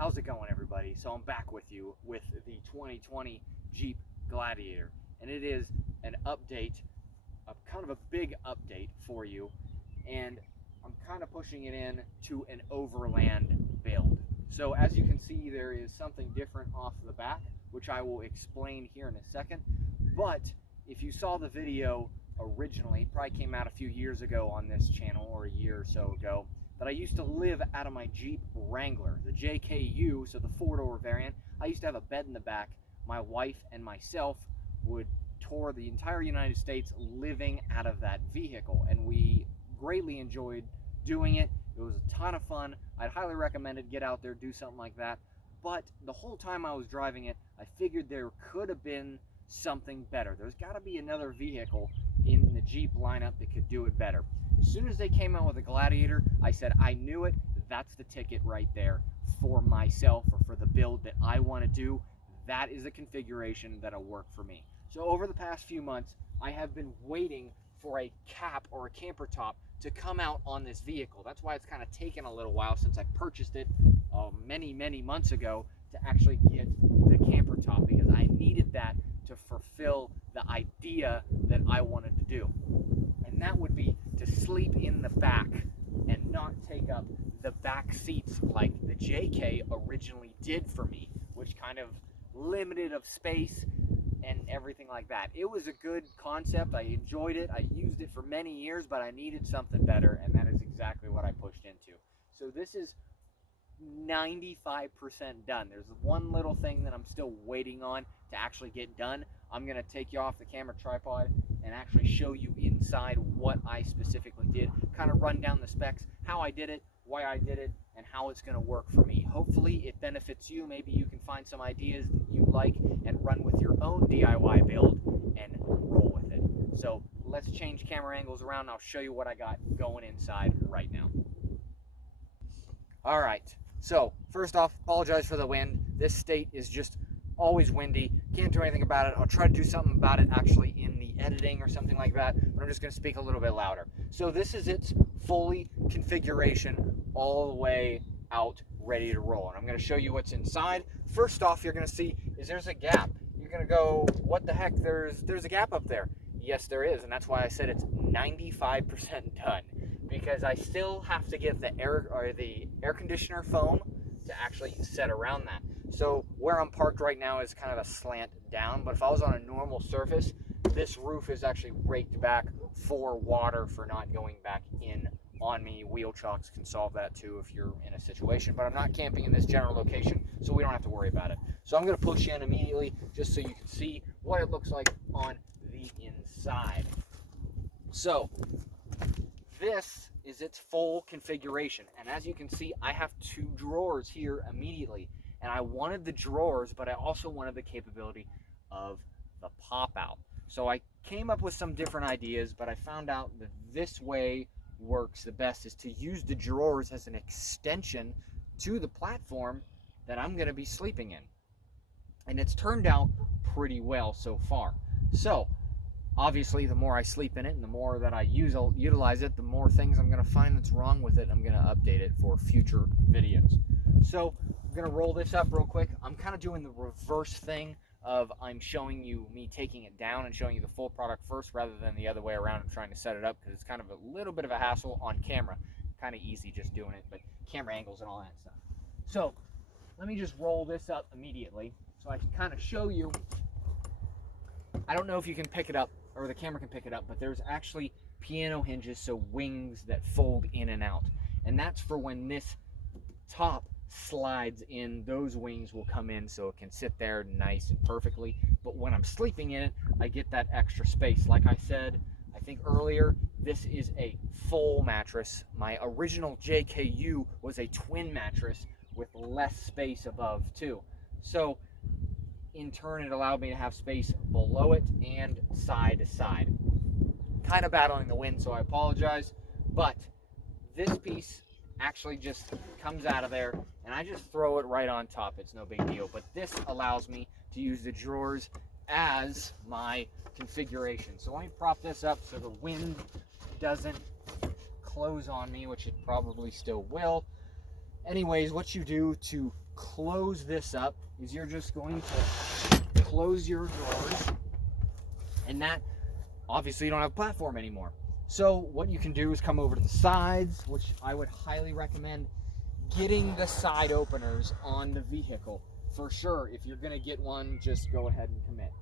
How's it going, everybody? So I'm back with you with the 2020 Jeep Gladiator, and it is an update, kind of a big update for you, and I'm kind of pushing it in to an overland build. So as you can see, there is something different off the back, which I will explain here in a second. But if you saw the video originally, it probably came out a few years ago on this channel, or a year or so ago, that I used to live out of my Jeep Wrangler, the JKU, so the four-door variant. I used to have a bed in the back. My wife and myself would tour the entire United States living out of that vehicle, and we greatly enjoyed doing it. It was a ton of fun. I'd highly recommend it. Get out there, do something like that. But the whole time I was driving it, I figured there could have been something better. There's got to be another vehicle in the Jeep lineup that could do it better. As soon as they came out with a Gladiator, I said, I knew it. That's the ticket right there for myself, or for the build that I want to do. That is a configuration that'll work for me. So over the past few months, I have been waiting for a cap or a camper top to come out on this vehicle. That's why it's kind of taken a little while since I purchased it many months ago to actually get the camper top, because I needed that to fulfill the idea that I wanted to do. And that would be to sleep in the back and not take up the back seats like the JK originally did for me, which kind of limited of space and everything like that. It was a good concept. I enjoyed it. I used it for many years, but I needed something better, and that is exactly what I pushed into. So this is 95% done. There's one little thing that I'm still waiting on to actually get done. I'm going to take you off the camera tripod and actually show you inside what I specifically did, kind of run down the specs, how I did it, why I did it, and how it's going to work for me. Hopefully it benefits you. Maybe you can find some ideas that you like and run with your own DIY build and roll with it. So let's change camera angles around, and I'll show you what I got going inside right now. All right, so first off, apologize for the wind. This state is just always windy. Can't do anything about it. I'll try to do something about it actually in the editing or something like that, but I'm just going to speak a little bit louder. So this is its fully configuration all the way out, ready to roll. And I'm going to show you what's inside. First off, you're going to see is there's a gap. You're going to go, what the heck? There's a gap up there. Yes, there is, and that's why I said it's 95% done, because I still have to get the air conditioner foam to actually set around that. So where I'm parked right now is kind of a slant down, but if I was on a normal surface, this roof is actually raked back for water, for not going back in on me. Wheel chocks can solve that too if you're in a situation, but I'm not camping in this general location, so we don't have to worry about it. So I'm going to push in immediately just so you can see what it looks like on the inside. So this is its full configuration, and as you can see, I have two drawers here immediately, and I wanted the drawers, but I also wanted the capability of the pop out. So I came up with some different ideas, but I found out that this way works the best, is to use the drawers as an extension to the platform that I'm going to be sleeping in, and it's turned out pretty well so far. So obviously, the more I sleep in it and the more that I utilize it, the more things I'm going to find that's wrong with it. I'm going to update it for future videos. So I'm going to roll this up real quick. I'm kind of doing the reverse thing of I'm showing you me taking it down and showing you the full product first, rather than the other way around and trying to set it up, because it's kind of a little bit of a hassle on camera. Kind of easy just doing it, but camera angles and all that stuff. So let me just roll this up immediately so I can kind of show you. I don't know if you can pick it up, or the camera can pick it up, but there's actually piano hinges, so wings that fold in and out. And that's for when this top slides in, those wings will come in so it can sit there nice and perfectly. But when I'm sleeping in it, I get that extra space. Like I said, I think earlier, this is a full mattress. My original JKU was a twin mattress with less space above too. So in turn, it allowed me to have space below it and side to side. Kind of battling the wind, so I apologize, but this piece actually just comes out of there and I just throw it right on top. It's no big deal, but this allows me to use the drawers as my configuration. So let me prop this up so the wind doesn't close on me, which it probably still will. anyways, what you do to close this up is you're just going to close your drawers, and that, obviously you don't have a platform anymore. So what you can do is come over to the sides, which I would highly recommend getting the side openers on the vehicle. For sure, if you're gonna get one, just go ahead and commit.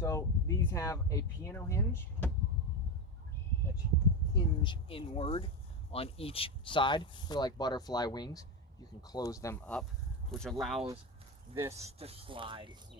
So these have a piano hinge that hinge inward on each side. They're like butterfly wings. You can close them up, which allows this to slide in.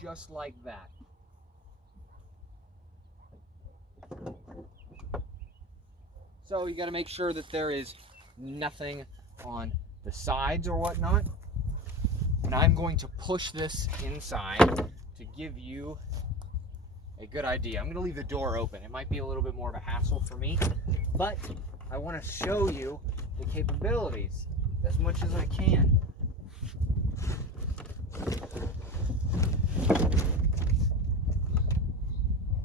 Just like that. So you got to make sure that there is nothing on the sides or whatnot. And I'm going to push this inside to give you a good idea. I'm going to leave the door open. It might be a little bit more of a hassle for me, but I want to show you the capabilities as much as I can.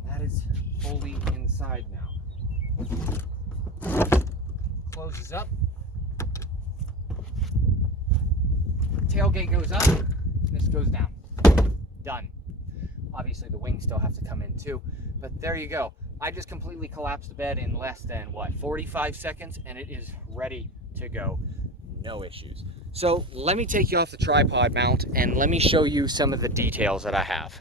That is fully inside now. Closes up. Tailgate goes up. This goes down. Done. Obviously the wings still have to come in too, but there you go. I just completely collapsed the bed in less than, what, 45 seconds, and it is ready to go. No issues. So let me take you off the tripod mount and let me show you some of the details that I have.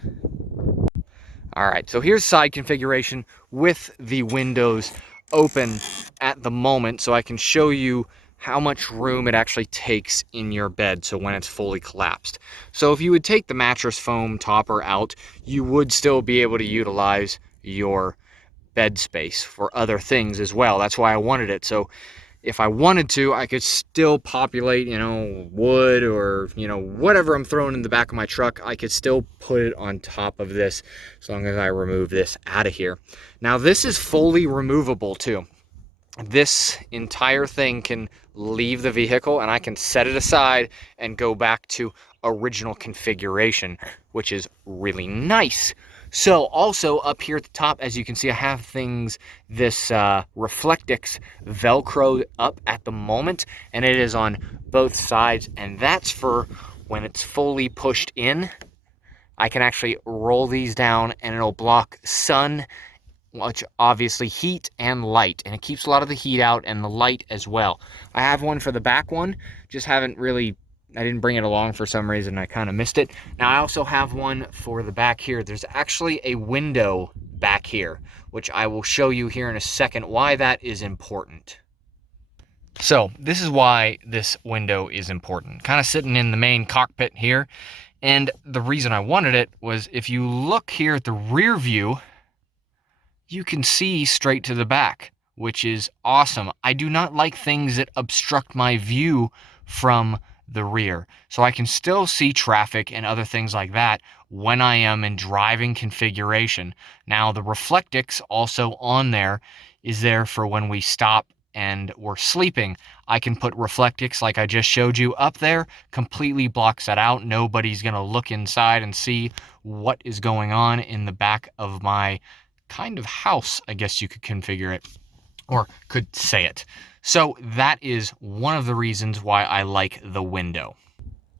All right, so here's side configuration with the windows open at the moment, so I can show you how much room it actually takes in your bed, so when it's fully collapsed. So if you would take the mattress foam topper out, you would still be able to utilize your bed space for other things as well. That's why I wanted it. So if I wanted to, I could still populate, wood or, whatever I'm throwing in the back of my truck. I could still put it on top of this as long as I remove this out of here. Now this is fully removable too. This entire thing can leave the vehicle and I can set it aside and go back to original configuration, which is really nice. So also up here at the top, as you can see, I have this Reflectix Velcro up at the moment, and it is on both sides, and that's for when it's fully pushed in. I can actually roll these down and it'll block sun, which obviously heat and light, and it keeps a lot of the heat out and the light as well. I have one for the back one, just I didn't bring it along for some reason. I kind of missed it. Now I also have one for the back here. There's actually a window back here, which I will show you here in a second why that is important. So this is why this window is important. Kind of sitting in the main cockpit here. And the reason I wanted it was if you look here at the rear view, you can see straight to the back, which is awesome. I do not like things that obstruct my view from the rear. So I can still see traffic and other things like that when I am in driving configuration. Now the Reflectix also on there is there for when we stop and we're sleeping. I can put Reflectix like I just showed you up there, completely blocks that out. Nobody's gonna look inside and see what is going on in the back of my kind of house, I guess you could configure it, or could say it. So that is one of the reasons why I like the window.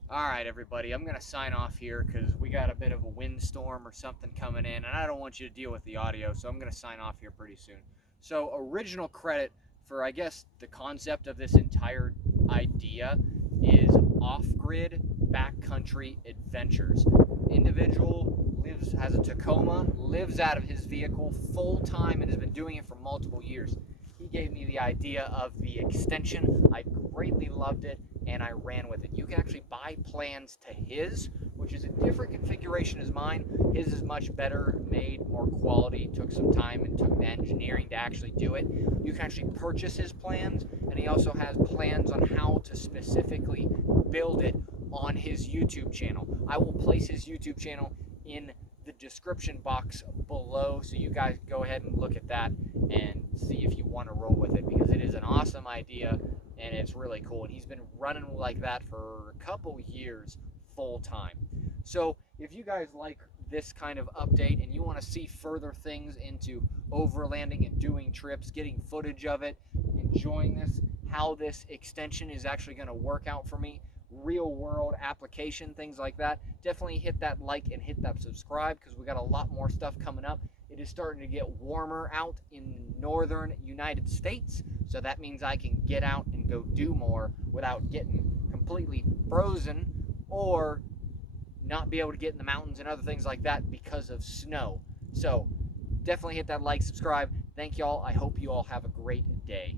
All right, everybody, I'm gonna sign off here because we got a bit of a windstorm or something coming in, and I don't want you to deal with the audio, so I'm gonna sign off here pretty soon. So original credit for, I guess, the concept of this entire idea is off-grid backcountry adventures. Individual has a Tacoma, lives out of his vehicle full-time and has been doing it for multiple years. He gave me the idea of the extension. I greatly loved it and I ran with it. You can actually buy plans to his, which is a different configuration as mine. His is much better made, more quality, took some time and took the engineering to actually do it. You can actually purchase his plans, and he also has plans on how to specifically build it on his YouTube channel. I will place his YouTube channel in the description box below, so you guys go ahead and look at that and see if you want to roll with it, because it is an awesome idea and it's really cool, and he's been running like that for a couple years full time. So if you guys like this kind of update and you want to see further things into overlanding and doing trips, getting footage of it, enjoying this, how this extension is actually going to work out for me, real world application, things like that, definitely hit that like and hit that subscribe, because we got a lot more stuff coming up. It is starting to get warmer out in northern United States, so that means I can get out and go do more without getting completely frozen or not be able to get in the mountains and other things like that because of snow. So definitely hit that like, subscribe. Thank y'all. I hope you all have a great day.